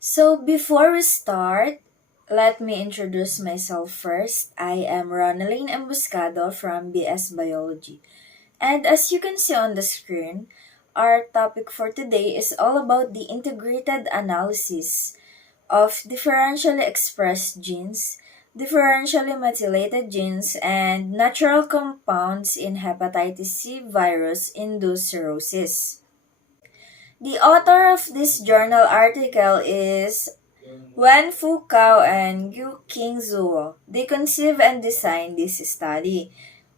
So, before we start, let me introduce myself first. I am Ronaline Embuscado from BS Biology. And as you can see on the screen, our topic for today is all about the integrated analysis of differentially expressed genes, differentially methylated genes, and natural compounds in hepatitis C virus induced cirrhosis. The author of this journal article is Wen Fu Cao and Yu King Zuo. They conceived and designed this study,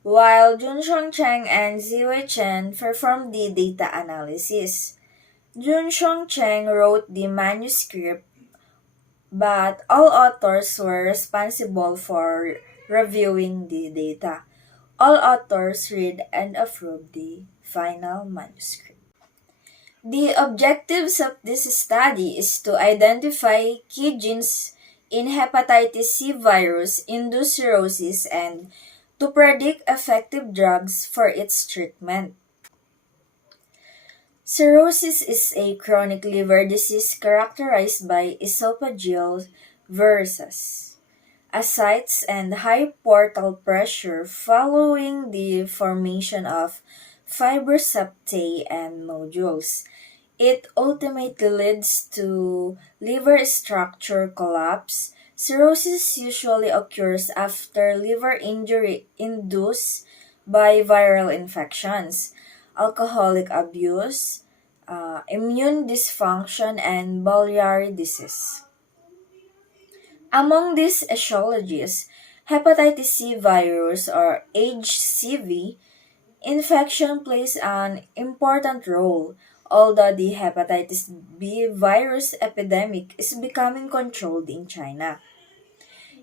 while Junsheng Cheng and Ziwei Chen performed the data analysis. Junsheng Cheng wrote the manuscript, but all authors were responsible for reviewing the data. All authors read and approved the final manuscript. The objectives of this study is to identify key genes in hepatitis C virus induced cirrhosis and to predict effective drugs for its treatment. Cirrhosis is a chronic liver disease characterized by esophageal varices, ascites, and high portal pressure following the formation of fibrous septae and nodules. It ultimately leads to liver structure collapse. Cirrhosis usually occurs after liver injury induced by viral infections, alcoholic abuse, immune dysfunction, and biliary disease. Among these etiologies, hepatitis C virus or HCV infection plays an important role, although the hepatitis B virus epidemic is becoming controlled in China.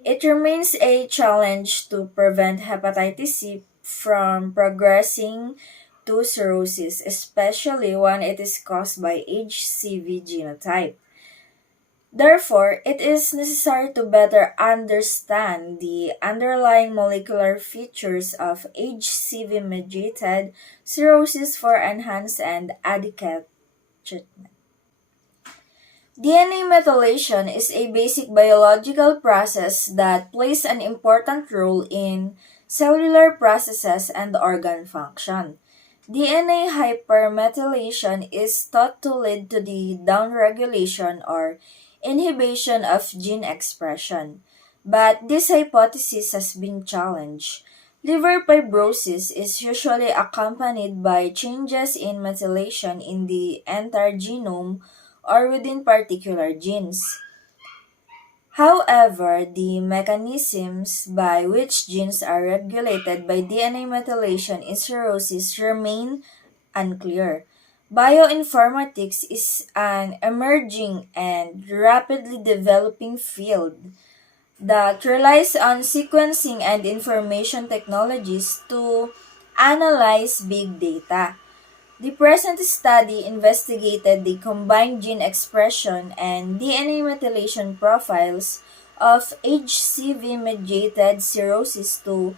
It remains a challenge to prevent hepatitis C from progressing to cirrhosis, especially when it is caused by HCV genotype. Therefore, it is necessary to better understand the underlying molecular features of HCV-mediated cirrhosis for enhanced and adequate treatment. DNA methylation is a basic biological process that plays an important role in cellular processes and organ function. DNA hypermethylation is thought to lead to the downregulation or inhibition of gene expression, but this hypothesis has been challenged. Liver fibrosis is usually accompanied by changes in methylation in the entire genome or within particular genes. However, the mechanisms by which genes are regulated by DNA methylation in cirrhosis remain unclear. Bioinformatics is an emerging and rapidly developing field that relies on sequencing and information technologies to analyze big data. The present study investigated the combined gene expression and DNA methylation profiles of HCV-mediated cirrhosis to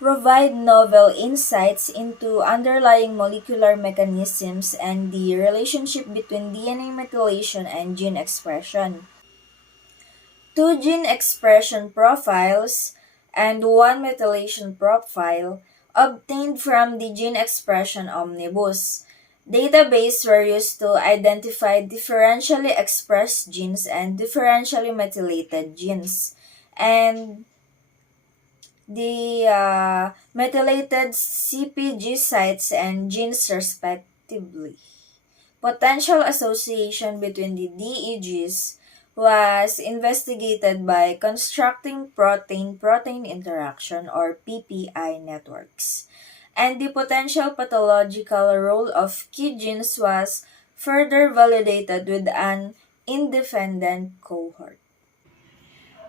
provide novel insights into underlying molecular mechanisms and the relationship between DNA methylation and gene expression. Two gene expression profiles and one methylation profile obtained from the Gene Expression Omnibus database were used to identify differentially expressed genes and differentially methylated genes, and the methylated CpG sites and genes respectively. Potential association between the DEGs was investigated by constructing protein-protein interaction or PPI networks, and the potential pathological role of key genes was further validated with an independent cohort.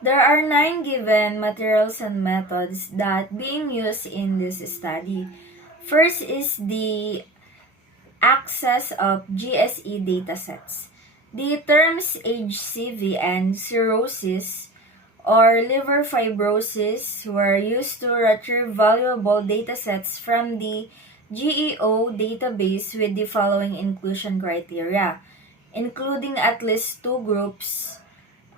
There are 9 given materials and methods that being used in this study. First is the access of GSE datasets. The terms HCV and cirrhosis or liver fibrosis were used to retrieve valuable datasets from the GEO database with the following inclusion criteria: including at least 2 groups,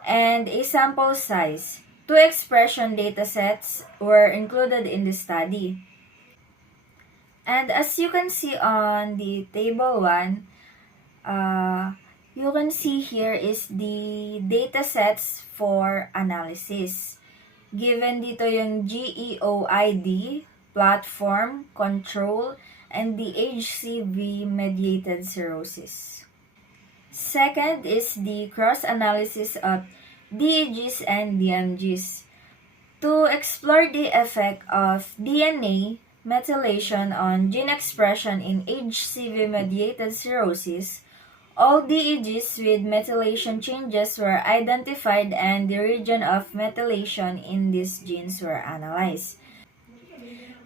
and a sample size. 2 expression datasets were included in the study. And as you can see on the table 1, you can see here is the datasets for analysis. Given dito yung GEOID, platform, control, and the HCV-mediated cirrhosis. Second is the cross-analysis of DEGs and DMGs. To explore the effect of DNA methylation on gene expression in HCV-mediated cirrhosis, all DEGs with methylation changes were identified and the region of methylation in these genes were analyzed.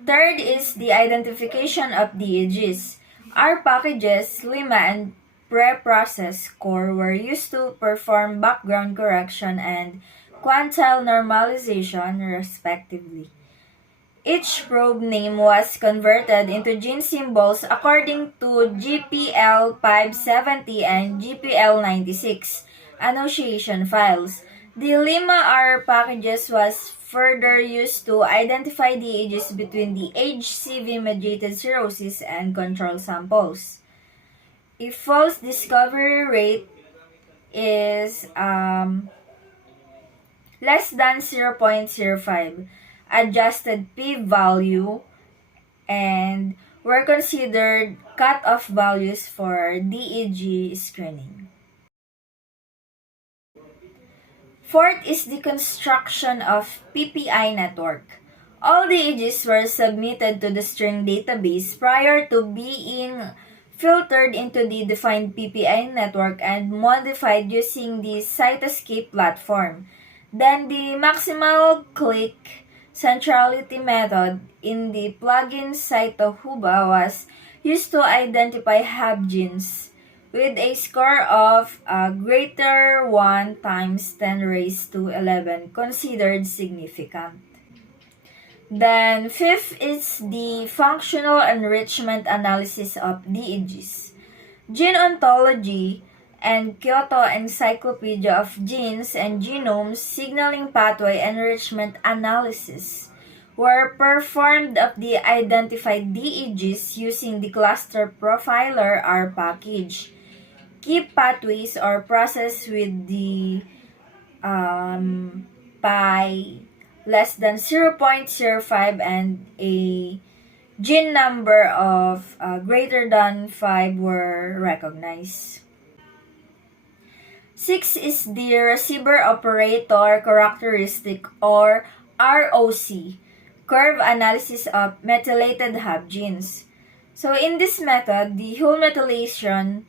Third is the identification of DEGs. Our packages, Lima and preprocess core were used to perform background correction and quantile normalization, respectively. Each probe name was converted into gene symbols according to GPL 570 and GPL 96 annotation files. The Lima-R packages was further used to identify the ages between the HCV-mediated cirrhosis and control samples. If false discovery rate is less than 0.05, adjusted p-value, and were considered cutoff values for DEG screening. Fourth is the construction of PPI network. All DEGs were submitted to the string database prior to being filtered into the defined PPI network and modified using the Cytoscape platform. Then the maximal click centrality method in the plugin CytoHuba was used to identify hub genes with a score of greater 1 times 10 raised to 11 considered significant. Then, fifth is the functional enrichment analysis of DEGs. Gene ontology and Kyoto Encyclopedia of Genes and Genomes Signaling Pathway Enrichment Analysis were performed of the identified DEGs using the Cluster Profiler R package. Key pathways are processed with the pi less than 0.05 and a gene number of greater than 5 were recognized. 6 is the receiver operator characteristic or ROC, curve analysis of methylated hub genes. So in this method, the whole methylation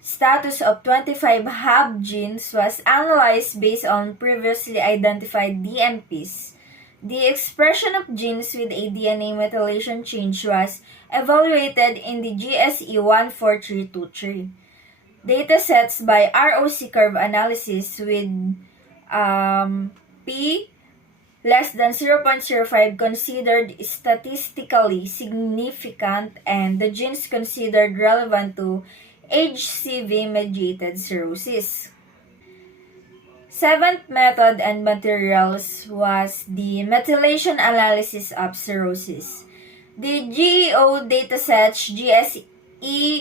status of 25 hub genes was analyzed based on previously identified DMPs. The expression of genes with a DNA methylation change was evaluated in the GSE 14323. Datasets by ROC curve analysis with P less than 0.05 considered statistically significant and the genes considered relevant to HCV-mediated cirrhosis. Seventh method and materials was the methylation analysis of cirrhosis. The GEO datasets GSE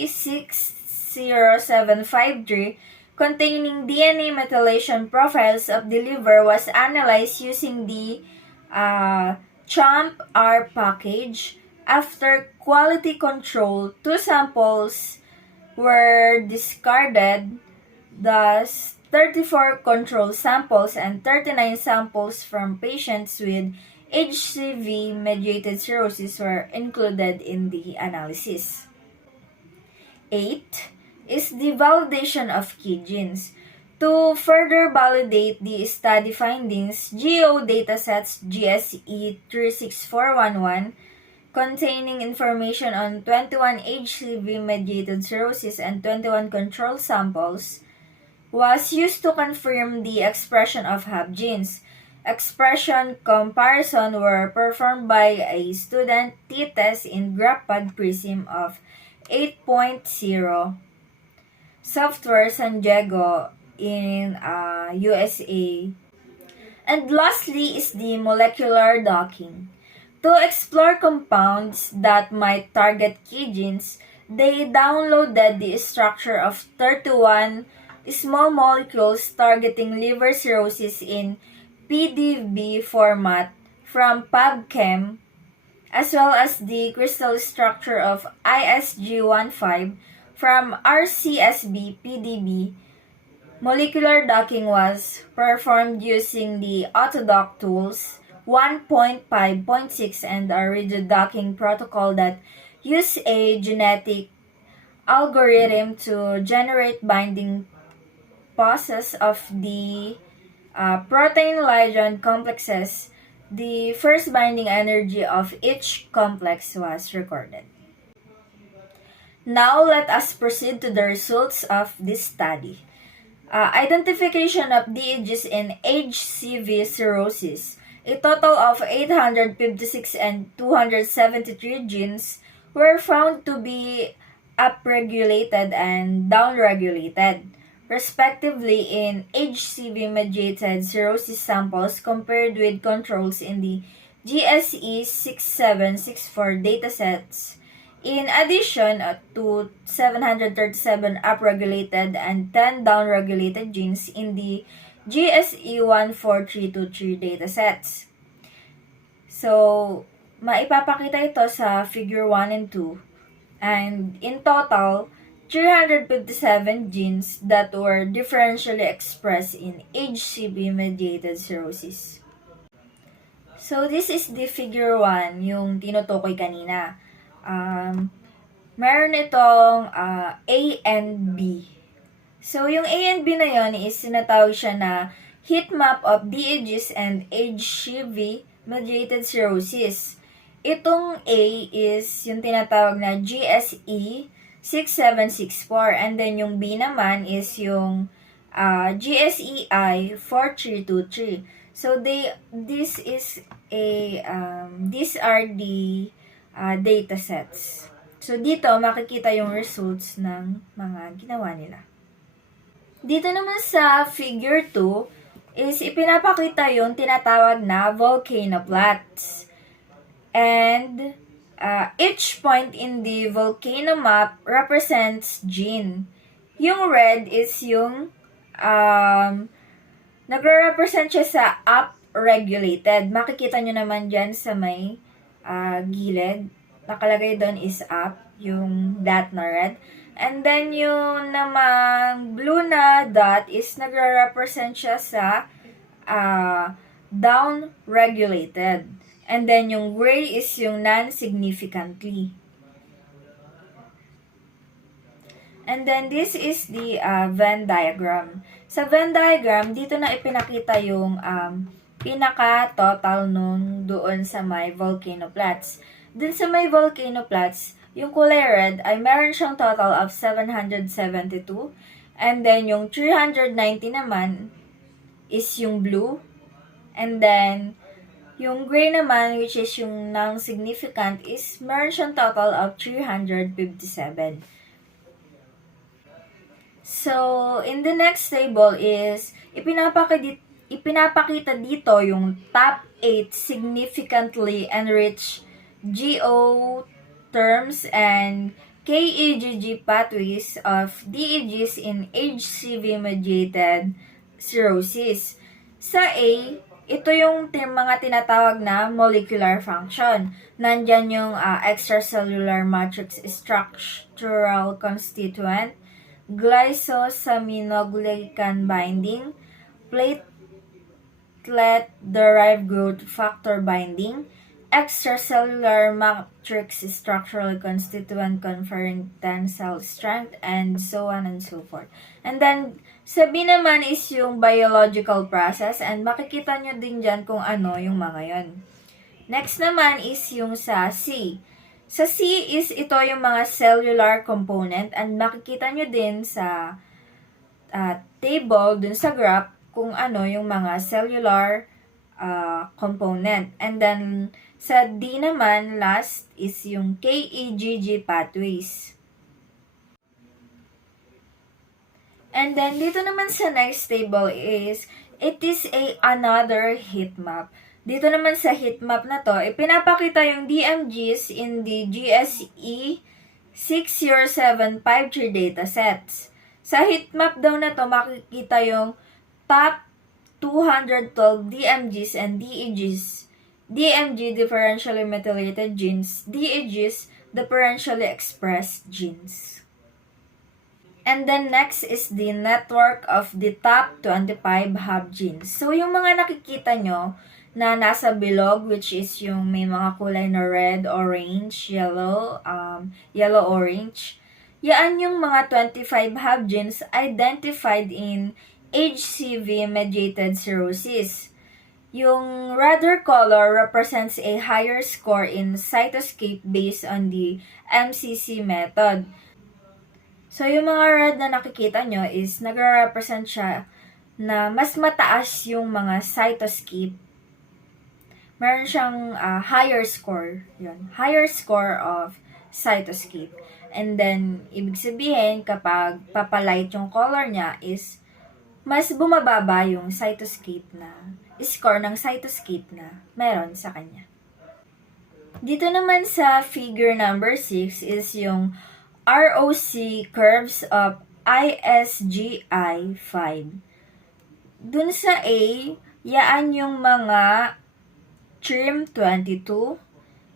60753 containing DNA methylation profiles of the liver was analyzed using the CHOMP-R package. After quality control, 2 samples were discarded, thus 34 control samples and 39 samples from patients with HCV-mediated cirrhosis were included in the analysis. 8 is the validation of key genes. To further validate the study findings, GEO datasets GSE 36411 containing information on 21 HCV-mediated cirrhosis and 21 control samples was used to confirm the expression of hub genes. Expression comparison were performed by a student t-test in GraphPad Prism of 8.0. Software San Diego in USA. And lastly is the molecular docking. To explore compounds that might target key genes, they downloaded the structure of 31 small molecules targeting liver cirrhosis in PDB format from PubChem, as well as the crystal structure of ISG15 from RCSB PDB. Molecular docking was performed using the Autodock tools 1.5.6 and a rigid docking protocol that use a genetic algorithm to generate binding poses of the protein ligand complexes. The first binding energy of each complex was recorded. Now let us proceed to the results of this study. Identification of DEGs in HCV cirrhosis. A total of 856 and 273 genes were found to be upregulated and downregulated, respectively, in HCV-mediated cirrhosis samples compared with controls in the GSE 6764 datasets. In addition to 737 upregulated and 10 downregulated genes in the GSE 14323 datasets. So, maipapakita ito sa figure 1 and 2. And in total, 357 genes that were differentially expressed in HCV-mediated cirrhosis. So, this is the figure 1, yung tinutukoy kanina. Meron itong A and B. So, yung A and B na yon is sinatawag siya na heat map of DEGs and HCV-mediated cirrhosis. Itong A is yung tinatawag na GSE 6764 and then yung B naman is yung GSEI 4323. So, these are the data sets. So, dito makikita yung results ng mga ginawa nila. Dito naman sa figure 2 is ipinapakita yung tinatawag na volcano plots. And each point in the volcano map represents gene. Yung red is yung nagre-represent siya sa up-regulated. Makikita nyo naman dyan sa may gilid. Nakalagay doon is up, yung dot na red. And then, yung namang blue na dot is nagre-represent siya sa down-regulated. And then, yung gray is yung non-significantly. And then, this is the Venn diagram. Sa Venn diagram, dito na ipinakita yung pinaka-total nun doon sa may volcano plots. Dun sa may volcano plots, yung kulay red ay meron siyang total of 772. And then, yung 390 naman is yung blue. And then, yung gray naman, which is yung non-significant, is meron siyang total of 357. So, in the next table is, ipinapakita dito yung top 8 significantly enriched GO terms and KEGG pathways of DEGs in HCV-mediated cirrhosis. Sa A, ito yung mga tinatawag na molecular function. Nandyan yung extracellular matrix structural constituent, glycosaminoglycan binding, platelet-derived growth factor binding, extracellular matrix structural constituent conferring tensile strength, and so on and so forth. And then, sabi naman is yung biological process, and makikita nyo din dyan kung ano yung mga yon. Next naman is yung sa C. Sa C is ito yung mga cellular component, and makikita nyo din sa table dun sa graph kung ano yung mga cellular component. And then, sa D naman, last is yung KEGG pathways. And then, dito naman sa next table is, it is another heat map. Dito naman sa heat map na to, ipinapakita yung DMGs in the GSE 60753 datasets. Sa heat map daw na to, makikita yung top 212 DMGs and DEGs. DMG, differentially methylated genes. DEGs, differentially expressed genes. And then next is the network of the top 25 hub genes. So, yung mga nakikita nyo na nasa bilog, which is yung may mga kulay na red, orange, yellow, yellow-orange, yan yung mga 25 hub genes identified in HCV-mediated cirrhosis. Yung redder color represents a higher score in cytoscape based on the MCC method. So, yung mga red na nakikita nyo is nagre-represent siya na mas mataas yung mga cytoscape. Meron siyang higher score. Yun, higher score of cytoscape. And then, ibig sabihin, kapag papalight yung color niya is mas bumababa yung cytoscape na score ng cytoscape na meron sa kanya. Dito naman sa figure number 6 is yung ROC curves of ISGI-5. Dun sa A, yaan yung mga TRIM22.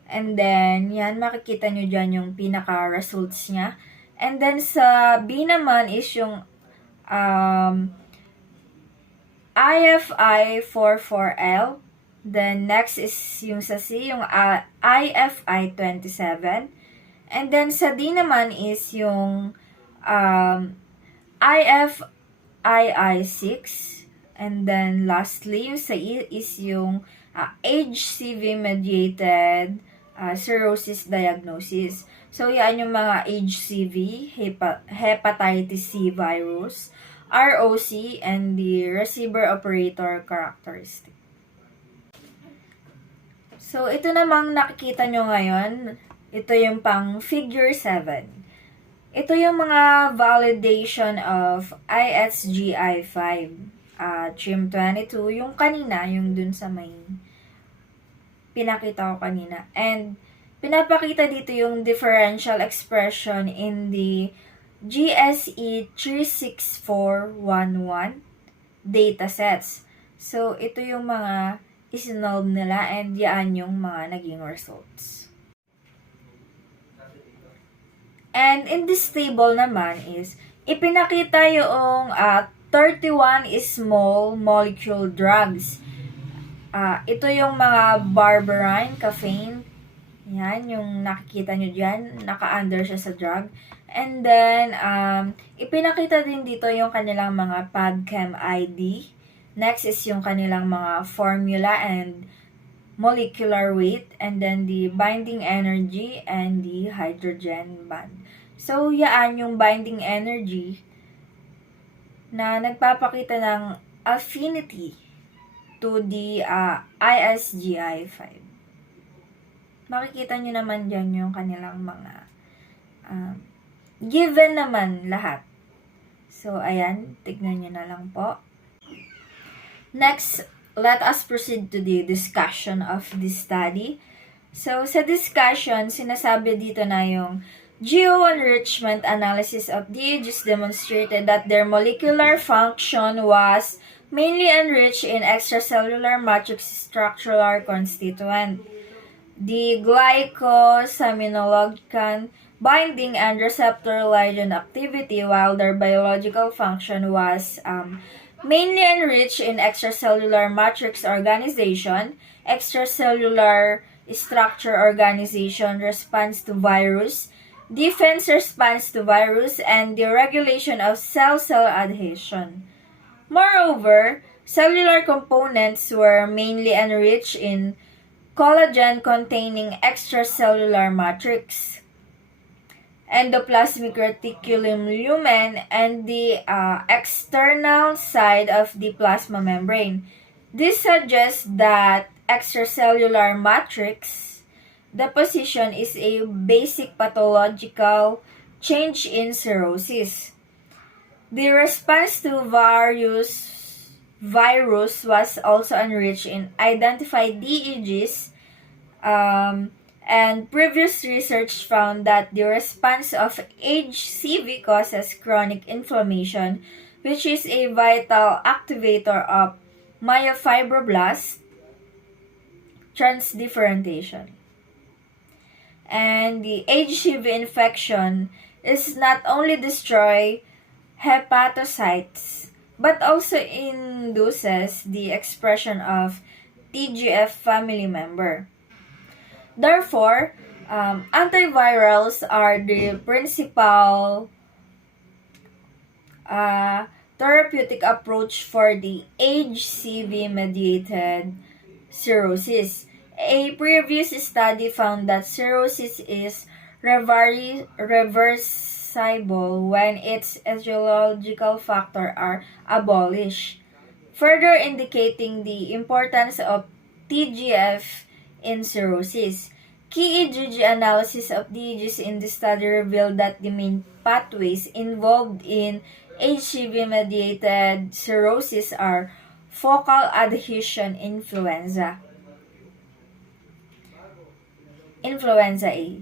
And then, yan, makikita nyo dyan yung pinaka-results niya. And then, sa B naman is yung IFI44L. Then, next is yung sa C, yung IFI27. And then, sa D naman is yung IFII6. And then, lastly, yung sa E is yung HCV-mediated cirrhosis diagnosis. So, yan yung mga HCV, hepatitis C virus, ROC, and the receiver operator characteristic. So, ito namang nakikita nyo ngayon, ito yung pang figure 7. Ito yung mga validation of ISGI-5, TRIM22, yung kanina, yung dun sa may pinakita ko kanina. And, pinapakita dito yung differential expression in the GSE 36411 datasets. So, ito yung mga isinolve nila and yan yung mga naging results. And in this table naman is, ipinakita yung 31 small molecule drugs. Ito yung mga berberine, caffeine. Yan, yung nakikita nyo dyan, naka-under siya sa drug. And then, ipinakita din dito yung kanilang mga PADChem ID. Next is yung kanilang mga formula and molecular weight. And then, the binding energy and the hydrogen bond. So, yan yung binding energy na nagpapakita ng affinity to the ISGI-5. Makikita nyo naman dyan yung kanilang mga given naman lahat. So, ayan, tignan nyo na lang po. Next, let us proceed to the discussion of this study. So, sa discussion, sinasabi dito na yung geo-enrichment analysis of DEGs demonstrated that their molecular function was mainly enriched in extracellular matrix structural constituent. The glycosaminoglycan binding and receptor ligand activity, while their biological function was mainly enriched in extracellular matrix organization, extracellular structure organization, response to virus, defense response to virus, and the regulation of cell-cell adhesion. Moreover, cellular components were mainly enriched in collagen-containing extracellular matrix, endoplasmic reticulum lumen, and the external side of the plasma membrane. This suggests that extracellular matrix deposition is a basic pathological change in cirrhosis. The response to various virus was also enriched in identified DEGs, and previous research found that the response of HCV causes chronic inflammation, which is a vital activator of myofibroblast transdifferentiation. And the HCV infection is not only destroy hepatocytes but also induces the expression of TGF family member. Therefore, antivirals are the principal therapeutic approach for the HCV-mediated cirrhosis. A previous study found that cirrhosis is reversible when its etiological factors are abolished, further indicating the importance of TGF in cirrhosis. Key EGG analysis of DEGs in the study revealed that the main pathways involved in HCV-mediated cirrhosis are focal adhesion influenza A,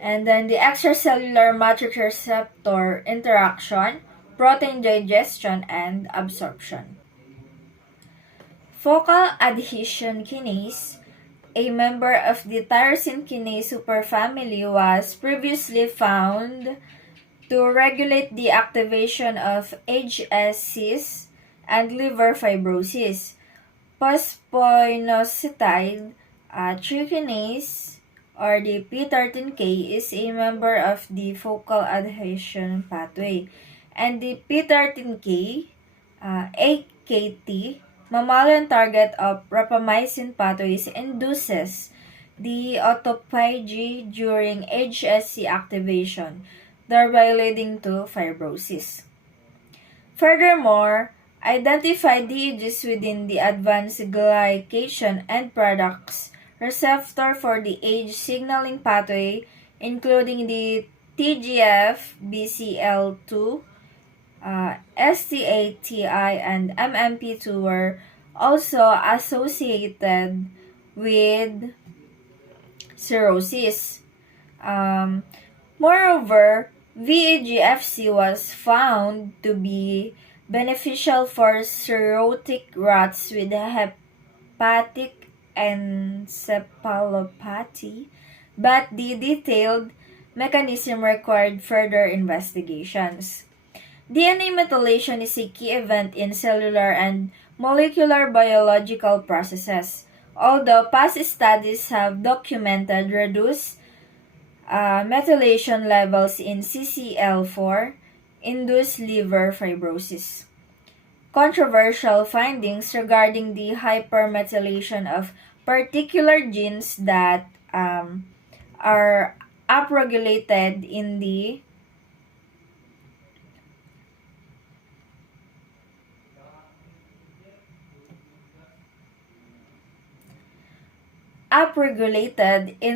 and then the extracellular matrix receptor interaction, protein digestion, and absorption. Focal adhesion kinase, a member of the tyrosine kinase superfamily, was previously found to regulate the activation of HSCs and liver fibrosis. Phosphoinositide trikinase, or the P13K, is a member of the focal adhesion pathway. And the P13K, AKT, mammalian target of rapamycin pathways, induces the autophagy during HSC activation, thereby leading to fibrosis. Furthermore, identify DEGs within the advanced glycation end products receptor for the age signaling pathway, including the TGF, BCL2, STATI, and MMP2, were also associated with cirrhosis. Moreover, VEGF-C was found to be beneficial for cirrhotic rats with hepatic encephalopathy, but the detailed mechanism required further investigations. DNA methylation is a key event in cellular and molecular biological processes, although past studies have documented reduced methylation levels in CCL4 induced liver fibrosis. Controversial findings regarding the hypermethylation of particular genes that are upregulated in the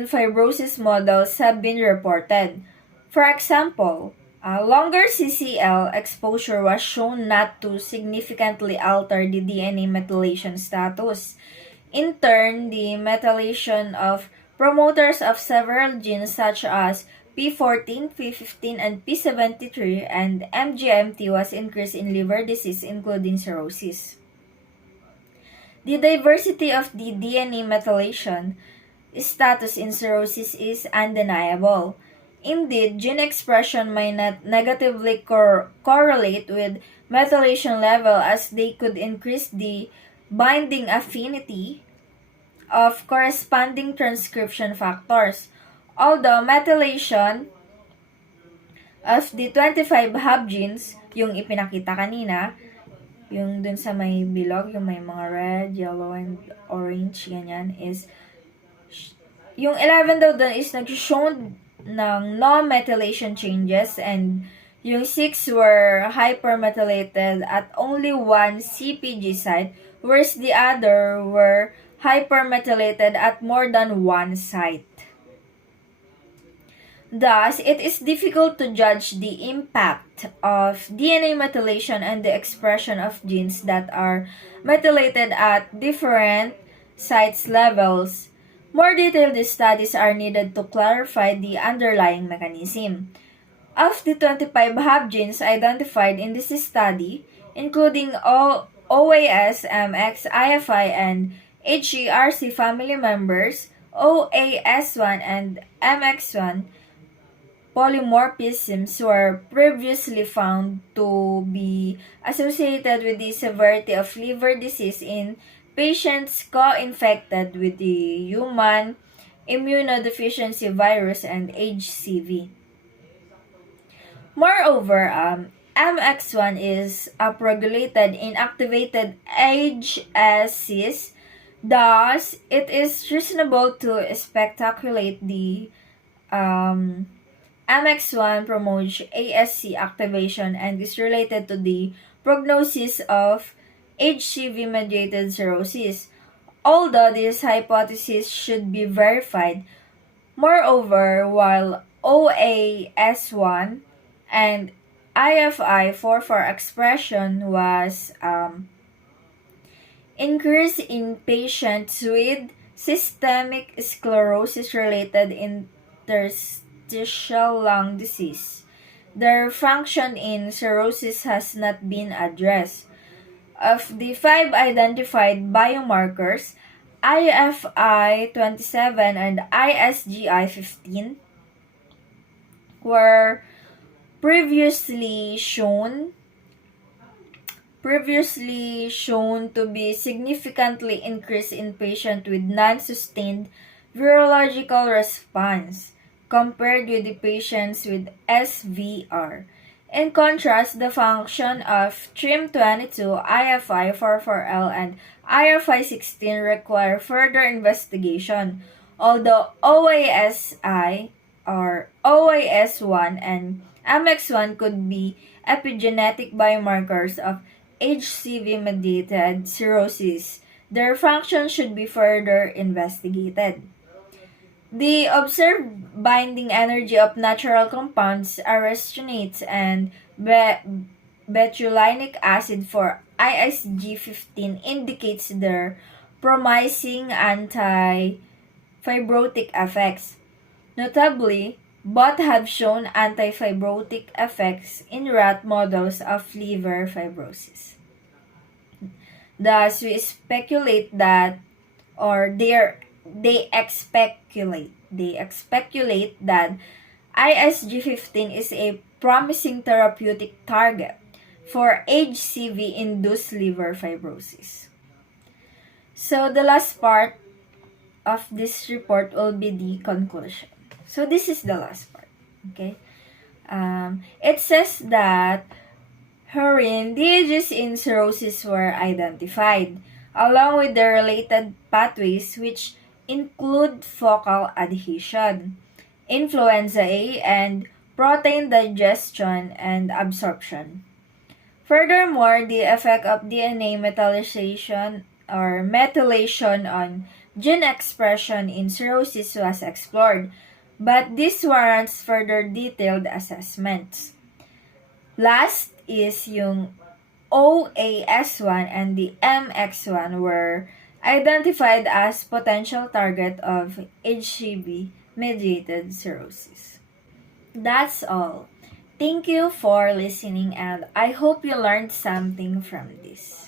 fibrosis models have been reported. For example, longer CCL exposure was shown not to significantly alter the DNA methylation status. In turn, the methylation of promoters of several genes such as P14, P15, and P73 and MGMT was increased in liver disease, including cirrhosis. The diversity of the DNA methylation status in cirrhosis is undeniable. Indeed, gene expression may not negatively correlate with methylation level, as they could increase the binding affinity of corresponding transcription factors. Although methylation of the 25 hub genes, yung ipinakita kanina, yung dun sa may bilog, yung may mga red, yellow, and orange, ganyan, is yung 11 daw dun is nag-show ng no methylation changes, and yung 6 were hypermethylated at only one CPG site, whereas the other were hypermethylated at more than one site. Thus, it is difficult to judge the impact of DNA methylation and the expression of genes that are methylated at different sites levels. More detailed studies are needed to clarify the underlying mechanism. Of the 25 hub genes identified in this study, including OAS, MX, IFI, and HERC family members, OAS1 and MX1 polymorphisms were previously found to be associated with the severity of liver disease in patients co-infected with the human immunodeficiency virus and HCV. Moreover, MX1 is upregulated in activated HSCs. Thus, it is reasonable to speculate the MX1 promotes ASC activation and is related to the prognosis of HCV-mediated cirrhosis, although this hypothesis should be verified. Moreover, while OAS1 and IFI44 expression was increased in patients with systemic sclerosis-related interstitial lung disease. Their function in cirrhosis has not been addressed. Of the 5 identified biomarkers, IFI27 and ISGI15 were previously shown to be significantly increased in patients with non-sustained virological response compared with the patients with SVR. In contrast, the function of TRIM22, IFI44L, and IFI16 require further investigation, although OASI or OAS1 and MX1 could be epigenetic biomarkers of HCV-mediated cirrhosis. Their function should be further investigated. The observed binding energy of natural compounds, arastonates, and betulinic acid for ISG15 indicates their promising anti-fibrotic effects. Notably, both have shown anti-fibrotic effects in rat models of liver fibrosis. Thus, we speculate that, or they speculate that ISG15 is a promising therapeutic target for HCV-induced liver fibrosis. So the last part of this report will be the conclusion. So this is the last part. Okay. It says that diegesis in cirrhosis were identified, along with the related pathways which include focal adhesion, influenza A, and protein digestion and absorption. Furthermore, the effect of DNA methylation or methylation on gene expression in cirrhosis was explored, but this warrants further detailed assessments. Last is yung OAS1 and the MX1 were identified as potential target of HCV-mediated cirrhosis. That's all. Thank you for listening and I hope you learned something from this.